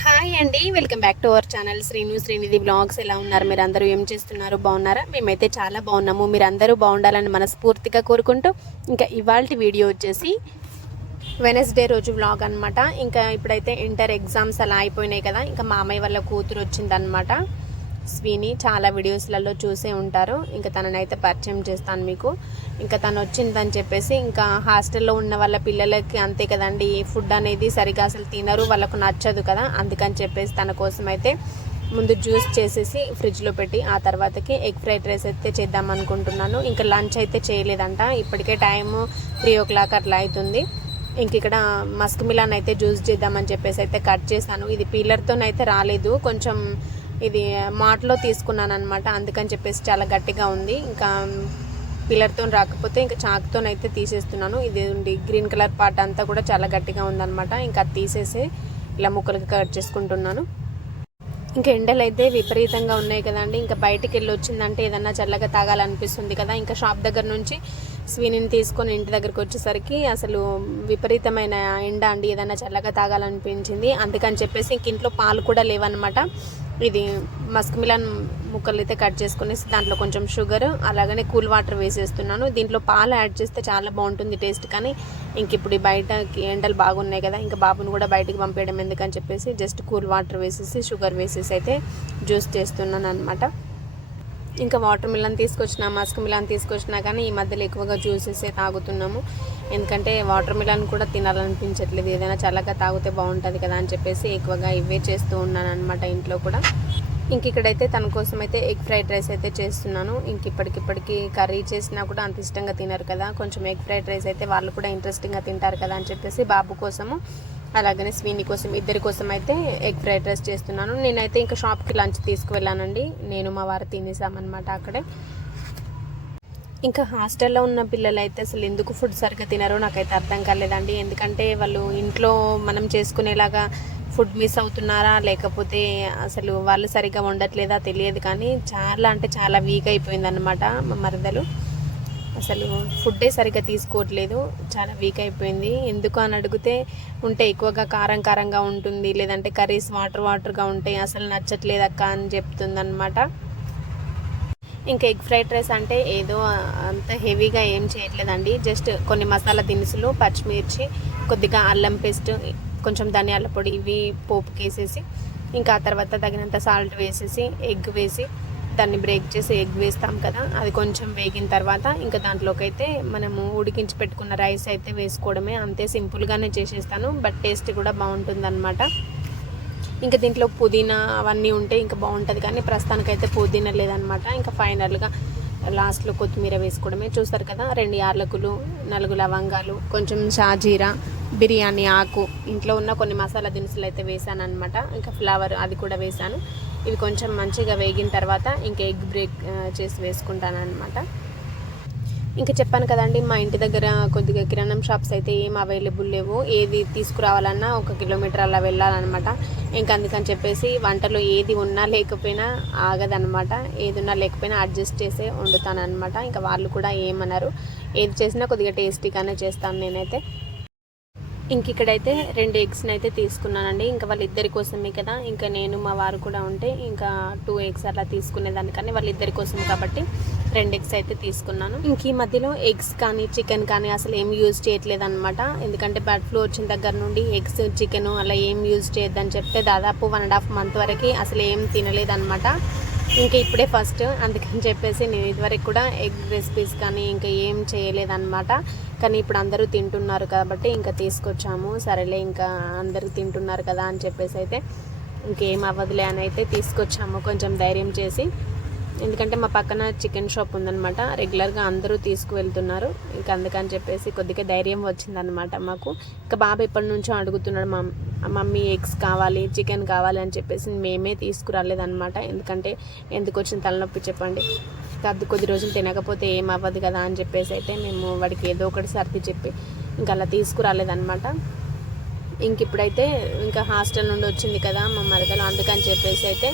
Hi అండి welcome back to our channel Srinu Srinidhi blogs ఎలా ఉన్నారు మీరు అందరూ ఏం చేస్తున్నారు? బాగున్నారా? మేమైతే చాలా బాగున్నాము. మీరు అందరూ బాగుండాలని మనస్ఫూర్తిగా కోరుకుంటూ ఇంకా ఇవాళ వీడియో వచ్చేసి వెనస్డే రోజు వ్లాగ్ అనమాట ఇంకా ఇప్పుడైతే ఇంటర్ ఎగ్జామ్స్ అలా అయిపోయినాయి కదా. ఇంకా మామయ్య వాళ్ళ కూతురు వచ్చిందనమాట స్వీని చాలా వీడియోస్లలో చూసే ఉంటారు. ఇంకా తననైతే పరిచయం చేస్తాను మీకు. ఇంకా తను వచ్చిందని చెప్పేసి ఇంకా హాస్టల్లో ఉన్న వాళ్ళ పిల్లలకి అంతే కదండి ఫుడ్ అనేది సరిగా అసలు తినరు వాళ్ళకు నచ్చదు కదా. అందుకని చెప్పేసి తన కోసం అయితే ముందు జ్యూస్ చేసేసి ఫ్రిడ్జ్లో పెట్టి ఆ తర్వాతకి ఎగ్ ఫ్రైడ్ రైస్ అయితే చేద్దాం అనుకుంటున్నాను. ఇంకా లంచ్ అయితే చేయలేదంట. ఇప్పటికే టైము త్రీ ఓ క్లాక్ అట్లా అవుతుంది ఇంక ఇక్కడ మస్క్ మిలాన్ అయితే జ్యూస్ చేద్దామని చెప్పేసి అయితే కట్ చేశాను. ఇది పీలర్తోనైతే రాలేదు. కొంచెం ఇది మాటలో తీసుకున్నాను అనమాట అందుకని చెప్పేసి చాలా గట్టిగా ఉంది. ఇంకా పిల్లర్తో రాకపోతే ఇంకా చాక్తోనైతే తీసేస్తున్నాను. ఇది ఉండి గ్రీన్ కలర్ పార్ట్ అంతా కూడా చాలా గట్టిగా ఉందన్నమాట. ఇంకా అది తీసేసి ఇలా ముక్కలకి కట్ చేసుకుంటున్నాను. ఇంకా ఎండలు అయితే విపరీతంగా ఉన్నాయి కదండి. ఇంకా బయటికి వెళ్ళి వచ్చిందంటే ఏదన్నా చల్లగా తాగాలనిపిస్తుంది కదా. ఇంకా షాప్ దగ్గర నుంచి స్వీనిని తీసుకొని ఇంటి దగ్గరికి వచ్చేసరికి అసలు విపరీతమైన ఎండ అండి. ఏదన్నా చల్లగా తాగాలనిపించింది. అందుకని చెప్పేసి ఇంక ఇంట్లో పాలు కూడా లేవన్నమాట. ఇది మస్క్ మిలన్ ముక్కలు అయితే కట్ చేసుకుని దాంట్లో కొంచెం షుగర్ అలాగనే కూల్ వాటర్ వేసేస్తున్నాను. దీంట్లో పాలు యాడ్ చేస్తే చాలా బాగుంటుంది టేస్ట్ కానీ ఇంక ఇప్పుడు ఈ బయటకి ఎండలు బాగున్నాయి కదా ఇంకా బాబుని కూడా బయటికి పంపేయడం ఎందుకని చెప్పేసి జస్ట్ కూల్ వాటర్ వేసేసి షుగర్ వేసేసి అయితే జ్యూస్ చేస్తున్నాను అనమాట ఇంకా వాటర్ మిలన్ తీసుకొచ్చిన మస్క్ మిలన్ తీసుకొచ్చినా కానీ ఈ మధ్యలో ఎక్కువగా జ్యూసెస్ తాగుతున్నాము. ఎందుకంటే వాటర్ మిలన్ కూడా తినాలనిపించట్లేదు. ఏదైనా చల్లగా తాగితే బాగుంటుంది కదా అని చెప్పేసి ఎక్కువగా ఇవే చేస్తూ ఉన్నాను అనమాట ఇంట్లో కూడా. ఇంక ఇక్కడైతే తన కోసం అయితే ఎగ్ ఫ్రైడ్ రైస్ అయితే చేస్తున్నాను. ఇంక ఇప్పటికిప్పటికి కర్రీ చేసినా కూడా అంత ఇష్టంగా తినరు కదా. కొంచెం ఎగ్ ఫ్రైడ్ రైస్ అయితే వాళ్ళు కూడా ఇంట్రెస్టింగ్గా తింటారు కదా అని చెప్పేసి బాబు కోసము అలాగనే స్వీని కోసం ఇద్దరి కోసం అయితే ఎగ్ ఫ్రైడ్ రైస్ చేస్తున్నాను. నేనైతే ఇంకా షాప్కి లంచ్ తీసుకువెళ్ళానండి. నేను మా వారు తినేసామన్నమాట అక్కడే. ఇంకా హాస్టల్లో ఉన్న పిల్లలు అయితే అసలు ఎందుకు ఫుడ్ సరిగ్గా తినరో నాకైతే అర్థం కాలేదండి. ఎందుకంటే వాళ్ళు ఇంట్లో మనం చేసుకునేలాగా ఫుడ్ మిస్ అవుతున్నారా? లేకపోతే అసలు వాళ్ళు సరిగ్గా వండట్లేదా? తెలియదు కానీ చాలా అంటే చాలా వీక్ అయిపోయింది అనమాట మా మరదలు. అసలు ఫుడ్డే సరిగ్గా తీసుకోవట్లేదు. చాలా వీక్ అయిపోయింది. ఎందుకు అని అడిగితే ఉంటే ఎక్కువగా కారం కారంగా ఉంటుంది లేదంటే కర్రీస్ వాటర్ వాటర్గా ఉంటాయి అసలు నచ్చట్లేదు అక్క అని చెప్తుందనమాట ఇంకా ఎగ్ ఫ్రైడ్ రైస్ అంటే ఏదో అంత హెవీగా ఏం చేయట్లేదండి. జస్ట్ కొన్ని మసాలా దినుసులు పచ్చిమిర్చి కొద్దిగా అల్లం పేస్ట్ కొంచెం ధనియాల పొడి ఇవి పోపుకేసేసి ఇంకా ఆ తర్వాత తగినంత సాల్ట్ వేసేసి ఎగ్ వేసి దాన్ని బ్రేక్ చేసి ఎగ్ వేస్తాం కదా అది కొంచెం వేగిన తర్వాత ఇంకా దాంట్లోకి అయితే మనము ఉడికించి పెట్టుకున్న రైస్ అయితే వేసుకోవడమే. అంతే సింపుల్గానే చేసేస్తాను బట్ టేస్ట్ కూడా బాగుంటుంది అనమాట ఇంకా దీంట్లో పుదీనా అవన్నీ ఉంటే ఇంకా బాగుంటుంది కానీ ప్రస్తుతానికైతే పుదీనా లేదనమాట ఇంకా ఫైనల్గా లాస్ట్లో కొత్తిమీర వేసుకోవడమే. చూస్తారు కదా రెండు యాలకులు నలుగు లవంగాలు కొంచెం షాజీరా బిర్యానీ ఆకు ఇంట్లో ఉన్న కొన్ని మసాలా దినుసులు అయితే వేసాను అనమాట ఇంకా ఫ్లవర్ అది కూడా వేసాను. ఇవి కొంచెం మంచిగా వేగిన తర్వాత ఇంకా ఎగ్ బ్రేక్ చేసి వేసుకుంటాను అనమాట ఇంకా చెప్పాను కదండి మా ఇంటి దగ్గర కొద్దిగా కిరాణం షాప్స్ అయితే ఏం అవైలబుల్ లేవు. ఏది తీసుకురావాలన్నా ఒక కిలోమీటర్ అలా వెళ్ళాలన్నమాట. ఇంకా అందుకని చెప్పేసి వంటలో ఏది ఉన్నా లేకపోయినా ఆగదనమాట ఏది ఉన్నా లేకపోయినా అడ్జస్ట్ చేసే వండుతాను అనమాట ఇంకా వాళ్ళు కూడా ఏమన్నారు ఏది చేసినా కొద్దిగా టేస్టీగానే చేస్తాను నేనైతే. ఇంక ఇక్కడైతే రెండు ఎగ్స్ని అయితే తీసుకున్నానండి. ఇంకా వాళ్ళిద్దరి కోసమే కదా. ఇంకా నేను మా వారు కూడా ఉంటే ఇంకా టూ ఎగ్స్ అలా తీసుకునేదానికని వాళ్ళిద్దరి కోసం కాబట్టి రెండు ఎగ్స్ అయితే తీసుకున్నాను. ఇంక ఈ మధ్యలో ఎగ్స్ కానీ చికెన్ కానీ అసలు ఏం యూజ్ చేయట్లేదు అనమాట ఎందుకంటే బర్డ్ ఫ్లూ వచ్చిన దగ్గర నుండి ఎగ్స్ చికెన్ అలా ఏం యూజ్ చేయొద్దని చెప్తే దాదాపు వన్ అండ్ హాఫ్ మంత్ వరకు అసలు ఏం తినలేదన్నమాట. ఇంకా ఇప్పుడే ఫస్ట్ అందుకని చెప్పేసి నేను ఇదివరకు కూడా ఎగ్ రెసిపీస్ కానీ ఇంకా ఏం చేయలేదన్నమాట. కానీ ఇప్పుడు అందరూ తింటున్నారు కాబట్టి ఇంకా తీసుకొచ్చాము. సరేలే ఇంకా అందరూ తింటున్నారు కదా అని చెప్పేసి అయితే ఇంకేం అవ్వదులే అని అయితే తీసుకొచ్చాము. కొంచెం ధైర్యం చేసి ఎందుకంటే మా పక్కన చికెన్ షాప్ ఉందనమాట రెగ్యులర్గా అందరూ తీసుకువెళ్తున్నారు. ఇంకా అందుకని చెప్పేసి కొద్దిగా ధైర్యం వచ్చిందనమాట మాకు. ఇంకా బాబు ఎప్పటి నుంచో అడుగుతున్నాడు మా మమ్మీ ఎగ్స్ కావాలి చికెన్ కావాలి అని చెప్పేసి మేమే తీసుకురాలేదనమాట ఎందుకంటే ఎందుకు వచ్చిన తలనొప్పి చెప్పండి. అది కొద్ది రోజులు తినకపోతే ఏం అవ్వదు కదా అని చెప్పేసి అయితే మేము వాడికి ఏదో ఒకటి సర్ది చెప్పి ఇంకా అలా తీసుకురాలేదనమాట ఇంక ఇప్పుడైతే ఇంకా హాస్టల్ నుండి వచ్చింది కదా మా మరదలు. అందుకని చెప్పేసి అయితే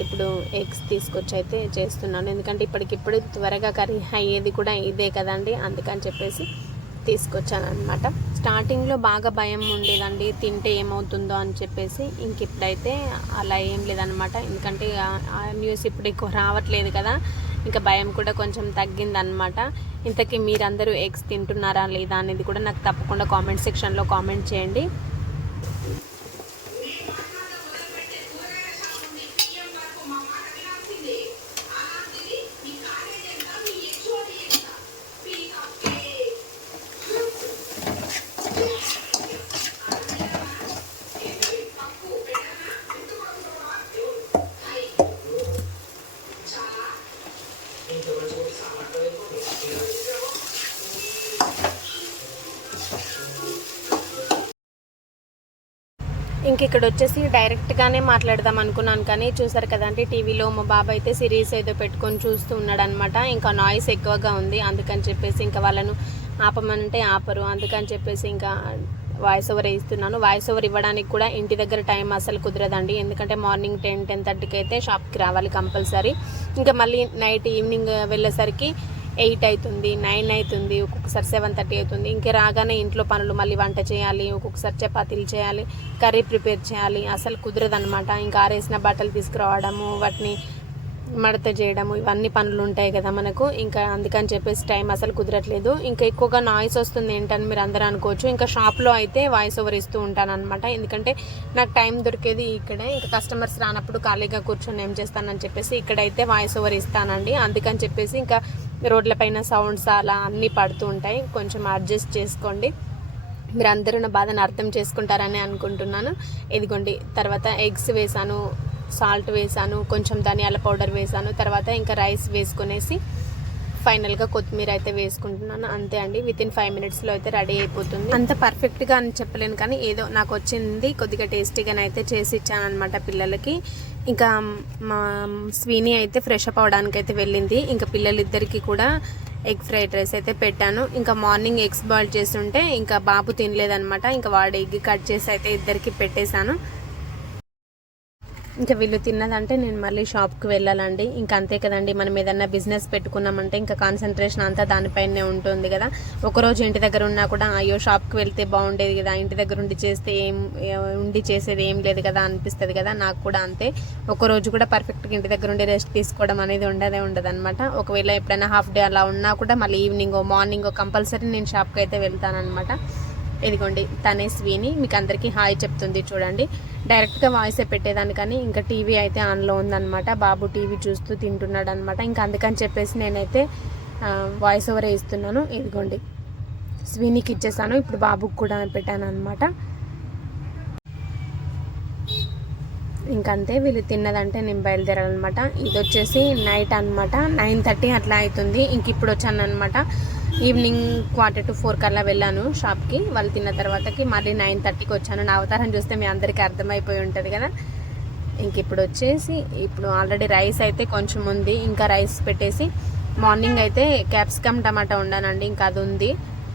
ఇప్పుడు ఎగ్స్ తీసుకొచ్చి అయితే చేస్తున్నాను. ఎందుకంటే ఇప్పటికిప్పుడు త్వరగా కర్రీ అయ్యేది కూడా ఇదే కదండి. అందుకని చెప్పేసి తీసుకొచ్చాను అనమాట స్టార్టింగ్లో బాగా భయం ఉండేదండి. తింటే ఏమవుతుందో అని చెప్పేసి ఇంక ఇప్పుడైతే అలా ఏం లేదనమాట ఎందుకంటే ఆ- ఆ న్యూస్ ఇప్పుడు ఎక్కువ రావట్లేదు కదా. ఇంకా భయం కూడా కొంచెం తగ్గిందనమాట ఇంతకీ మీరందరూ ఎగ్స్ తింటున్నారా లేదా అనేది కూడా నాకు తప్పకుండా కామెంట్ సెక్షన్లో కామెంట్ చేయండి. ఇంక ఇక్కడ వచ్చేసి డైరెక్ట్గానే మాట్లాడదాం అనుకున్నాను. కానీ చూసారు కదండి టీవీలో మా బాబా అయితే సిరీస్ ఏదో పెట్టుకొని చూస్తూ ఉన్నాడు అనమాట ఇంకా నాయిస్ ఎక్కువగా ఉంది. అందుకని చెప్పేసి ఇంకా వాళ్ళను ఆపమంటే ఆపరు. అందుకని చెప్పేసి ఇంకా వాయిస్ ఓవర్ ఇస్తున్నాను. వాయిస్ ఓవర్ ఇవ్వడానికి కూడా ఇంటి దగ్గర టైం అసలు కుదరదండి. ఎందుకంటే మార్నింగ్ టెన్ టెన్ థర్టీకి అయితే షాప్కి రావాలి కంపల్సరీ ఇంకా మళ్ళీ నైట్ ఈవినింగ్ వెళ్ళేసరికి ఎయిట్ అవుతుంది నైన్ అవుతుంది ఒక్కొక్కసారి సెవెన్ థర్టీ అవుతుంది. ఇంకా రాగానే ఇంట్లో పనులు మళ్ళీ వంట చేయాలి ఒక్కొక్కసారి చపాతీలు చేయాలి కర్రీ ప్రిపేర్ చేయాలి. అసలు కుదరదనమాట ఇంకా ఆరేసిన బట్టలు తీసుకురావడము వాటిని మడత చేయడము ఇవన్నీ పనులు ఉంటాయి కదా మనకు. ఇంకా అందుకని చెప్పేసి టైం అసలు కుదరట్లేదు. ఇంకా ఎక్కువగా నాయిస్ వస్తుంది ఏంటని మీరు అందరూ అనుకోవచ్చు. ఇంకా షాప్లో అయితే వాయిస్ ఓవర్ ఇస్తూ ఉంటాను అనమాట ఎందుకంటే నాకు టైం దొరికేది ఇక్కడే. ఇంకా కస్టమర్స్ రానప్పుడు ఖాళీగా కూర్చొని ఏం చేస్తానని చెప్పేసి ఇక్కడైతే వాయిస్ ఓవర్ ఇస్తానండి. అందుకని చెప్పేసి ఇంకా రోడ్లపైన సౌండ్స్ అలా అన్నీ పడుతూ ఉంటాయి. కొంచెం అడ్జస్ట్ చేసుకోండి. మీరు అందరూ నా బాధను అర్థం చేసుకుంటారని అనుకుంటున్నాను. ఇదిగోండి తర్వాత ఎగ్స్ వేసాను సాల్ట్ వేసాను కొంచెం ధనియాల పౌడర్ వేసాను తర్వాత ఇంకా రైస్ వేసుకునేసి ఫైనల్గా కొత్తిమీర అయితే వేసుకుంటున్నాను. అంతే అండి విత్ ఇన్ ఫైవ్ మినిట్స్లో అయితే రెడీ అయిపోతుంది. అంత పర్ఫెక్ట్గా అని చెప్పలేను కానీ ఏదో నాకు వచ్చింది కొద్దిగా టేస్టీగానే అయితే చేసి ఇచ్చాను అనమాట పిల్లలకి. ఇంకా మా స్వీని అయితే ఫ్రెష్ అప్ అవడానికి అయితే వెళ్ళింది. ఇంకా పిల్లలిద్దరికీ కూడా ఎగ్ ఫ్రైడ్ రైస్ అయితే పెట్టాను. ఇంకా మార్నింగ్ ఎగ్స్ బాయిల్ చేస్తుంటే ఇంకా బాబు తినలేదనమాట ఇంకా వాడు ఎగ్ కట్ చేసి అయితే ఇద్దరికి పెట్టేశాను. ఇంకా వీళ్ళు తిన్నదంటే నేను మళ్ళీ షాప్కి వెళ్ళాలండి. ఇంకా అంతే కదండి మనం ఏదన్నా బిజినెస్ పెట్టుకున్నామంటే ఇంకా కాన్సన్ట్రేషన్ అంతా దానిపైనే ఉంటుంది కదా. ఒకరోజు ఇంటి దగ్గర ఉన్నా కూడా అయ్యో షాప్కి వెళ్తే బాగుండేది కదా ఇంటి దగ్గర ఉండి చేస్తే ఏం ఉండి చేసేది ఏం లేదు కదా అనిపిస్తుంది కదా నాకు కూడా అంతే. ఒకరోజు కూడా పర్ఫెక్ట్గా ఇంటి దగ్గర ఉండి రెస్ట్ తీసుకోవడం అనేది ఉండదే ఉండదు అనమాట ఒకవేళ ఎప్పుడైనా హాఫ్ డే అలా ఉన్నా కూడా మళ్ళీ ఈవినింగ్ మార్నింగ్ కంపల్సరీ నేను షాప్కి అయితే వెళ్తానమాట ఇదిగోండి తనే స్వీని మీకు అందరికీ హాయ్ చెప్తుంది చూడండి. డైరెక్ట్గా వాయిసే పెట్టేదాన్ని కానీ ఇంకా టీవీ అయితే ఆన్లో ఉందన్నమాట. బాబు టీవీ చూస్తూ తింటున్నాడు అనమాట ఇంకా అందుకని చెప్పేసి నేనైతే వాయిస్ ఓవరే ఇస్తున్నాను. ఇదిగోండి స్వీనికి ఇచ్చేసాను. ఇప్పుడు బాబుకి కూడా పెట్టాను అనమాట ఇంకంతే వీళ్ళు తిన్నదంటే నేను బయలుదేరాలన్నమాట. ఇది వచ్చేసి నైట్ అనమాట నైన్ థర్టీ అట్లా అవుతుంది ఇంక ఇప్పుడు వచ్చాను అనమాట ఈవినింగ్ క్వార్టర్ టు ఫోర్ కల్లా వెళ్ళాను షాప్కి. వాళ్ళు తిన్న తర్వాతకి మళ్ళీ నైన్ థర్టీకి వచ్చాను. నా అవతారం చూస్తే మీ అందరికీ అర్థమైపోయి ఉంటుంది కదా. ఇంక ఇప్పుడు వచ్చేసి ఇప్పుడు ఆల్రెడీ రైస్ అయితే కొంచెం ఉంది. ఇంకా రైస్ పెట్టేసి మార్నింగ్ అయితే క్యాప్సికమ్ టమాటా ఉండానండి ఇంకా అది ఉంది.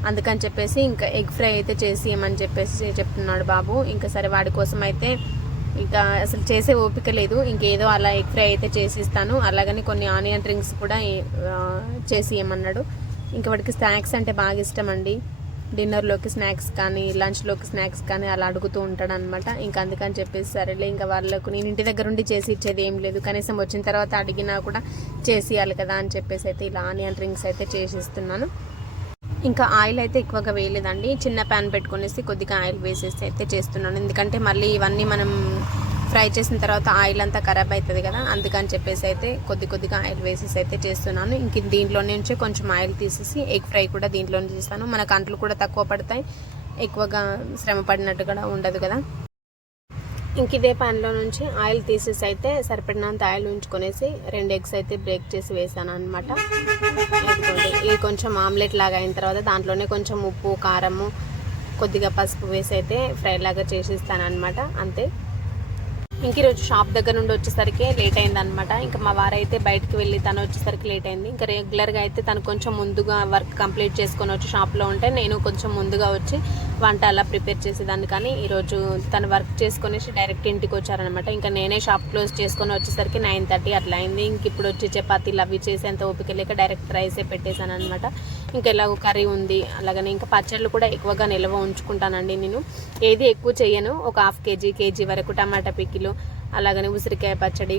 అందుకని చెప్పేసి ఇంకా ఎగ్ ఫ్రై అయితే చేసి ఏమని చెప్పేసి చెప్తున్నాడు బాబు. ఇంకా సరే వాడి కోసం అయితే ఇంకా అసలు చేసే ఓపిక లేదు. ఇంకేదో అలా ఎగ్ ఫ్రై అయితే చేసి ఇస్తాను అలాగని కొన్ని ఆనియన్ డ్రింక్స్ కూడా చేసి ఇవ్వమన్నాడు ఇంకా వాడికి స్నాక్స్ అంటే బాగా ఇష్టం అండి డిన్నర్లోకి స్నాక్స్ కానీ లంచ్లోకి స్నాక్స్ కానీ అలా అడుగుతూ ఉంటాడు అనమాట ఇంకా అందుకని చెప్పేసి సరేలే ఇంకా వాళ్ళకు నేను ఇంటి దగ్గర ఉండి చేసి ఇచ్చేది ఏం లేదు. కనీసం వచ్చిన తర్వాత అడిగినా కూడా చేసి కదా అని చెప్పేసి అయితే ఇలా ఆనియన్ డ్రింక్స్ అయితే చేసి ఇస్తున్నాను. ఇంకా ఆయిల్ అయితే ఎక్కువగా వేయలేదండి. చిన్న ప్యాన్ పెట్టుకునేసి కొద్దిగా ఆయిల్ వేసేసి అయితే చేస్తున్నాను. ఎందుకంటే మళ్ళీ ఇవన్నీ మనం ఫ్రై చేసిన తర్వాత ఆయిల్ అంతా ఖరాబ్ అవుతుంది కదా అందుకని చెప్పేసి అయితే కొద్ది కొద్దిగా ఆయిల్ వేసేసి అయితే చేస్తున్నాను. ఇంక దీంట్లో నుంచి కొంచెం ఆయిల్ తీసేసి ఎగ్ ఫ్రై కూడా దీంట్లోనే చేస్తాను. మన కంట్లు కూడా తక్కువ పడతాయి ఎక్కువగా శ్రమ పడినట్టు కూడా ఉండదు కదా. ఇంక ఇదే ప్యాన్లో నుంచి ఆయిల్ తీసేసి అయితే సరిపడినంత ఆయిల్ ఉంచుకొనేసి రెండు ఎగ్స్ అయితే బ్రేక్ చేసి వేసాను అనమాట ఇది కొంచెం ఆమ్లెట్ లాగా అయిన తర్వాత దాంట్లోనే కొంచెం ఉప్పు కారము కొద్దిగా పసుపు వేసి అయితే ఫ్రై లాగా చేసిస్తాను అనమాట అంతే. ఇంక ఈరోజు షాప్ దగ్గర నుండి వచ్చేసరికి లేట్ అయింది అనమాట ఇంకా మా వారైతే బయటకు వెళ్ళి తను వచ్చేసరికి లేట్ అయింది. ఇంకా రెగ్యులర్గా అయితే తను కొంచెం ముందుగా వర్క్ కంప్లీట్ చేసుకొని వచ్చి షాప్లో ఉంటే నేను కొంచెం ముందుగా వచ్చి వంట అలా ప్రిపేర్ చేసేదాన్ని. కానీ ఈరోజు తను వర్క్ చేసుకునేసి డైరెక్ట్ ఇంటికి వచ్చారనమాట ఇంకా నేనే షాప్ క్లోజ్ చేసుకొని వచ్చేసరికి నైన్ థర్టీ అట్లా అయింది. ఇంక ఇప్పుడు వచ్చి చపాతీలు అవి చేసేంత ఓపిక లేక డైరెక్ట్ రైసే పెట్టేశాను అనమాట ఇంకా ఎలాగో కర్రీ ఉంది అలాగనే ఇంకా పచ్చళ్ళు కూడా ఎక్కువగా నిల్వ ఉంచుకుంటానండి నేను. ఏది ఎక్కువ చేయను ఒక హాఫ్ కేజీ కేజీ వరకు టమాటా పిక్కిలు అలాగనే ఉసిరికాయ పచ్చడి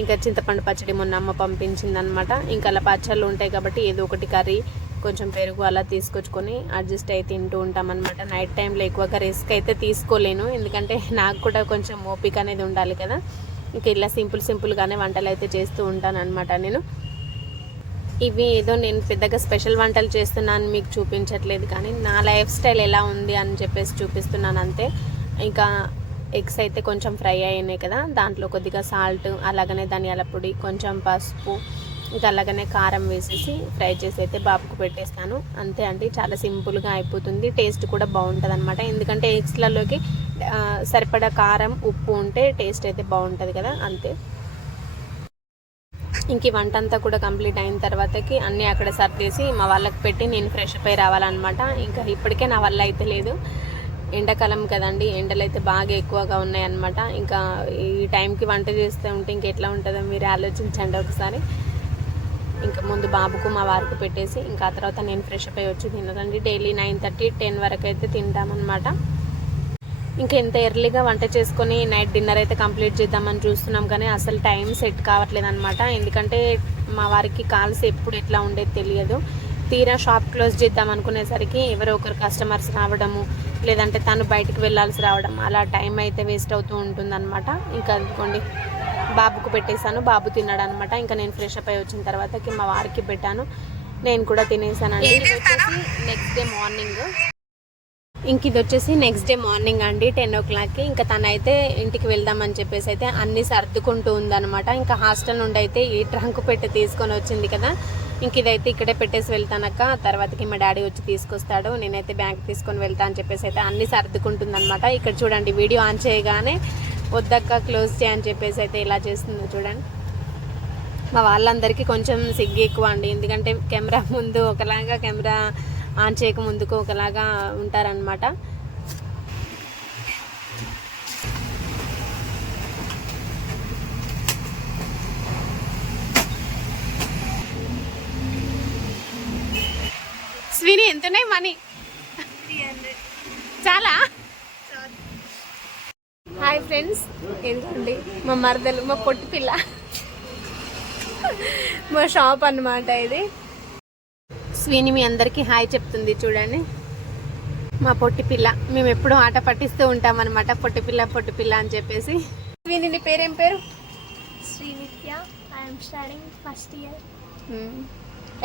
ఇంకా చింతపండు పచ్చడి మొన్న అమ్మ పంపించింది అనమాట ఇంకా అలా పచ్చళ్ళు ఉంటాయి కాబట్టి ఏదో ఒకటి కర్రీ కొంచెం పెరుగు అలా తీసుకొచ్చుకొని అడ్జస్ట్ అయి తింటూ ఉంటామన్నమాట నైట్ టైంలో ఎక్కువగా రిస్క్ అయితే తీసుకోలేను ఎందుకంటే నాకు కూడా కొంచెం ఓపిక అనేది ఉండాలి కదా. ఇంకా ఇలా సింపుల్ సింపుల్గానే వంటలు అయితే చేస్తూ ఉంటాను అనమాట నేను. ఇవి ఏదో నేను పెద్దగా స్పెషల్ వంటలు చేస్తున్నాను మీకు చూపించట్లేదు కానీ నా లైఫ్ స్టైల్ ఎలా ఉంది అని చెప్పేసి చూపిస్తున్నాను అంతే. ఇంకా ఎగ్స్ అయితే కొంచెం ఫ్రై అయినాయి కదా దాంట్లో కొద్దిగా సాల్ట్ అలాగనే ధనియాల పొడి కొంచెం పసుపు ఇంకా అలాగనే కారం వేసేసి ఫ్రై చేసి అయితే బాబుకు పెట్టేస్తాను. అంతే అండి చాలా సింపుల్గా అయిపోతుంది టేస్ట్ కూడా బాగుంటుంది అనమాట ఎందుకంటే ఎగ్స్లలోకి సరిపడా కారం ఉప్పు ఉంటే టేస్ట్ అయితే బాగుంటుంది కదా అంతే. ఇంక వంట అంతా కూడా కంప్లీట్ అయిన తర్వాతకి అన్నీ అక్కడ సర్దేసి మా వాళ్ళకి పెట్టి నేను ఫ్రెష్ అప్ అయి రావాలన్నమాట. ఇంకా ఇప్పటికే నా వల్ల అయితే లేదు. ఎండాకాలం కదండి ఎండలు అయితే బాగా ఎక్కువగా ఉన్నాయన్నమాట. ఇంకా ఈ టైంకి వంట చేస్తూ ఉంటే ఇంకెట్లా ఉంటుందో మీరు ఆలోచించండి ఒకసారి. ఇంకా ముందు బాబుకు మా వారికి పెట్టేసి ఇంకా ఆ తర్వాత నేను ఫ్రెష్ అప్ అయ్యి వచ్చి తినదండి. డైలీ నైన్ థర్టీ టెన్ వరకు అయితే తింటామన్నమాట. ఇంకా ఎంత ఎర్లీగా వంట చేసుకొని నైట్ డిన్నర్ అయితే కంప్లీట్ చేద్దామని చూస్తున్నాం కానీ అసలు టైం సెట్ కావట్లేదు అనమాట ఎందుకంటే మా వారికి కాల్స్ ఎప్పుడు ఎట్లా ఉండేది తెలియదు. తీరా షాప్ క్లోజ్ చేద్దాం అనుకునేసరికి ఎవరో ఒకరు కస్టమర్స్ రావడము లేదంటే తను బయటికి వెళ్ళాల్సి రావడం అలా టైం అయితే వేస్ట్ అవుతూ ఉంటుందన్నమాట. ఇంకా అనుకోండి బాబుకు పెట్టేశాను బాబు తిన్నాడు అనమాట ఇంకా నేను ఫ్రెష్ అప్ అయి వచ్చిన తర్వాతకి మా వారికి పెట్టాను. నేను కూడా తినేసానండి వచ్చేసి నెక్స్ట్ డే మార్నింగ్ ఇంక ఇది వచ్చేసి నెక్స్ట్ డే మార్నింగ్ అండి టెన్ ఓ క్లాక్కి ఇంకా తనైతే ఇంటికి వెళ్దామని చెప్పేసి అయితే అన్ని సర్దుకుంటూ ఉందన్నమాట. ఇంకా హాస్టల్ నుండి అయితే ఈ ట్రంక్ పెట్టి తీసుకొని వచ్చింది కదా. ఇంక ఇదైతే ఇక్కడే పెట్టేసి వెళ్తానక్క. తర్వాతకి మా డాడీ వచ్చి తీసుకొస్తాడు. నేనైతే బ్యాంక్ తీసుకొని వెళ్తా అని చెప్పేసి అయితే అన్ని సర్దుకుంటుందన్నమాట. ఇక్కడ చూడండి వీడియో ఆన్ చేయగానే వద్దక్క క్లోజ్ చేయని చెప్పేసి అయితే ఇలా చేస్తుందో చూడండి. మా వాళ్ళందరికీ కొంచెం సిగ్గు ఎక్కువ అండి. ఎందుకంటే కెమెరా ముందు ఒకలాగా కెమెరా ఆన్ చేయక ముందుకు ఒకలాగా ఉంటారనమాట స్విని ఎంతున్నాయి మనీ? చాలా? హాయ్ ఫ్రెండ్స్ ఎందుకండి మా మరదలు మా పొట్టి పిల్ల. మా షాప్ అన్నమాట ఇది. స్వీని మీ అందరికీ హాయ్ చెప్తుంది చూడండి. మా పొట్టి పిల్ల. మేము ఎప్పుడూ ఆట పట్టిస్తూ ఉంటాం అనమాట పొట్టి పిల్ల పొట్టి పిల్ల అని చెప్పేసి. స్వీని నీ పేరేం పేరు? I am studying first year.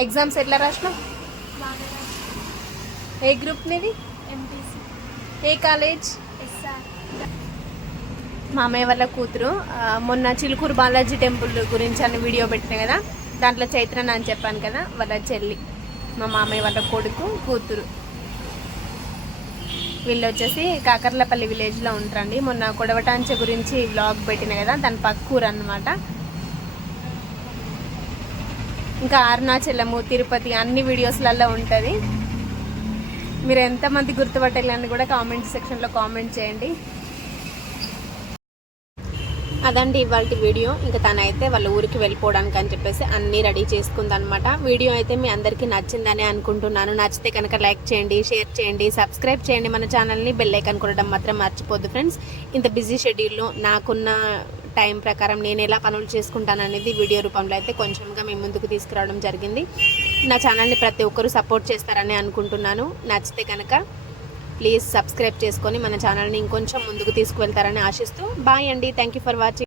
Exams ఎట్లా Bangladesh ఏ గ్రూప్ నీది? MPC. ఏ కాలేజ్ SR. మా అమ్మయ్య వాళ్ళ కూతురు. మొన్న చిలుకూరు బాలాజీ టెంపుల్ గురించి అని వీడియో పెట్టిన కదా? దాంట్లో చైత్రన్ అని చెప్పాను కదా వాళ్ళ చెల్లి. మా మామయ్య వాళ్ళ కొడుకు కూతురు. వీళ్ళు వచ్చేసి కాకర్లపల్లి విలేజ్లో ఉంటారండి. మొన్న కొడవటాంచె గురించి వ్లాగ్ పెట్టిన కదా దాని పక్కూరు అన్నమాట. ఇంకా అరుణాచలము తిరుపతి అన్ని వీడియోస్లలో ఉంటుంది. మీరు ఎంతమంది గుర్తుపట్టాలని కూడా కామెంట్ సెక్షన్లో కామెంట్ చేయండి. అదండి ఇవాళ వీడియో. ఇంకా తనైతే వాళ్ళ ఊరికి వెళ్ళిపోవడానికి అని చెప్పేసి అన్నీ రెడీ చేసుకుందనమాట వీడియో అయితే మీ అందరికీ నచ్చిందని అనుకుంటున్నాను. నచ్చితే కనుక లైక్ చేయండి షేర్ చేయండి సబ్స్క్రైబ్ చేయండి మన ఛానల్ని. బెల్లైకన్ కొనడం మాత్రం మర్చిపోద్దు ఫ్రెండ్స్. ఇంత బిజీ షెడ్యూల్లో నాకున్న టైం ప్రకారం నేను ఎలా పనులు చేసుకుంటాననేది వీడియో రూపంలో అయితే కొంచెంగా మేము ముందుకు తీసుకురావడం జరిగింది. నా ఛానల్ని ప్రతి ఒక్కరూ సపోర్ట్ చేస్తారని అనుకుంటున్నాను. నచ్చితే కనుక ప్లీజ్ సబ్స్క్రైబ్ చేసుకొని మన ఛానల్ని ఇంకొంచెం ముందుకు తీసుకువెళ్తారని ఆశిస్తూ బాయ్ అండి. Thank you for watching